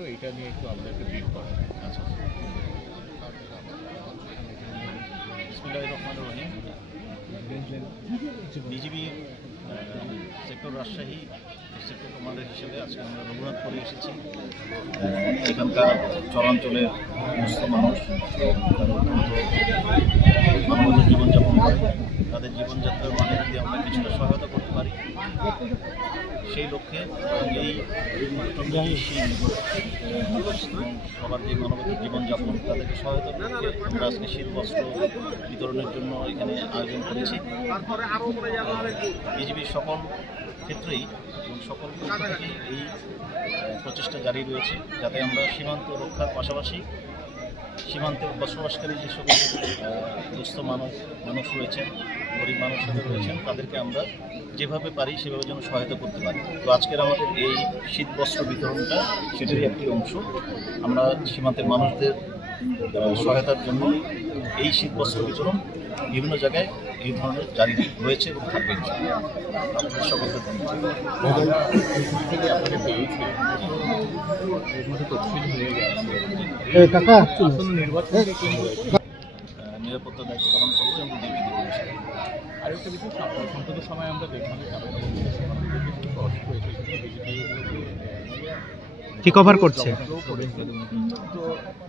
তো এটা নিয়ে একটু আপনাকে ব্রিফ করা আচ্ছা। BGB sector Rajshahi, sector commander হিসেবে আজকে আমরা রঘুনাথপুরে এসেছি। এখানকার চরাঞ্চলের সমস্ত মানুষ তারা জীবনযাপন করে, তাদের জীবনযাত্রার মানে যদি আমরা কিছুটা সহায়তা করতে পারি সেই লক্ষ্যে এই টঙ্গী শীত সবার যে মানবিক জীবনযাপন, তাদেরকে সহায়তা করতে আমরা আজকে শীত বস্ত্র বিতরণের জন্য এখানে আয়োজন করেছি। বিজেপির সকল ক্ষেত্রেই সকল এই প্রচেষ্টা জারি রয়েছে যাতে আমরা সীমান্ত রক্ষার পাশাপাশি সীমান্তে বসবাসকারী যে সকল দুস্থ মানুষ মানুষ রয়েছেন গরিব মানুষরা রয়েছেন তাদেরকে আমরা যেভাবে পারি সেভাবে যেন সহায়তা করতে পারি। তো আজকের আমাদের এই শীত বস্ত্র বিতরণটা সেটারই একটি অংশ। আমরা সীমান্তের মানুষদের সহায়তার জন্য এই শীত বস্ত্র বিতরণ বিভিন্ন জায়গায় এই ধরনের জারি রয়েছে এবং থাকবে আপনাদের সকলকে ধন্যবাদ। নিরাপত্তা দায়িত্ব পালন করব এবং দেবো ইনশাআল্লাহ। আরেকটা বিষয় সম্প্রতি সময় আমরা দেখলাম যে চাপের মধ্যে কিছু অস্ত্র এসেছে বিজেপি কি কভার করছে? তো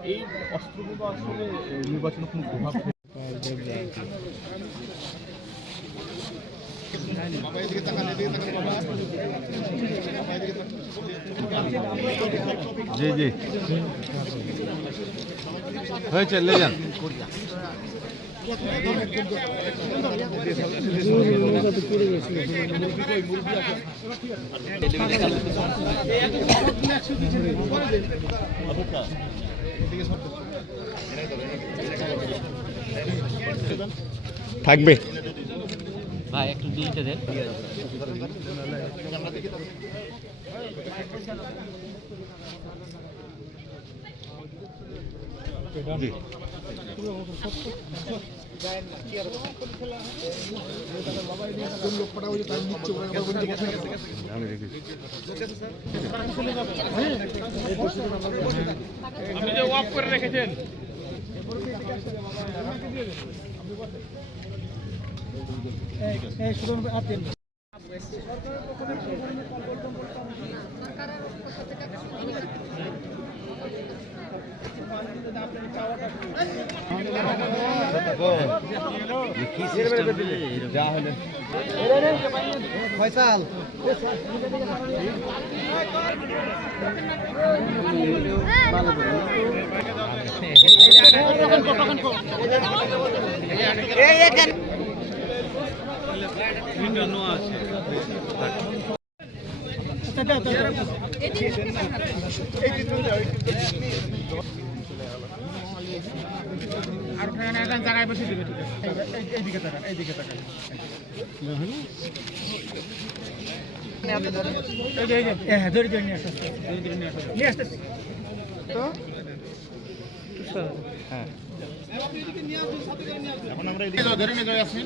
এই অস্ত্রগুলো আসলে নির্বাচনে কোনো প্রভাব জি জি। হয়েছে লে যান। থাকবে। ভাই একটু দিতে দেন। আমি আপনি যে ওয়াক করে রেখেছেন। সরকারের পক্ষ থেকে ফয়সাল আর জায়গায় বসে দিবে ঠিক আছে? এইদিকে তাকান এইদিকে তাকান। হ্যাঁ ধরে ধরে নিয়ে আসতে ধরে ধরে নিয়ে আসতে তো? হ্যাঁ। এখন আমরা ধরে নিয়ে যাই আসেন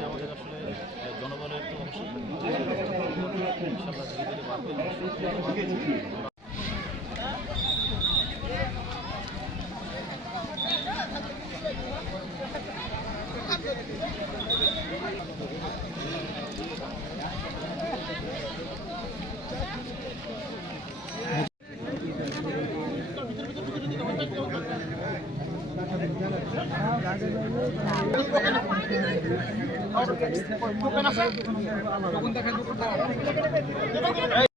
আমাদের আসলে জনগণের তো অবশ্যই ¿Qué pasa? ¿Qué pasa? ¿Qué pasa? ¿Qué pasa? ¿Qué pasa? ¿Qué.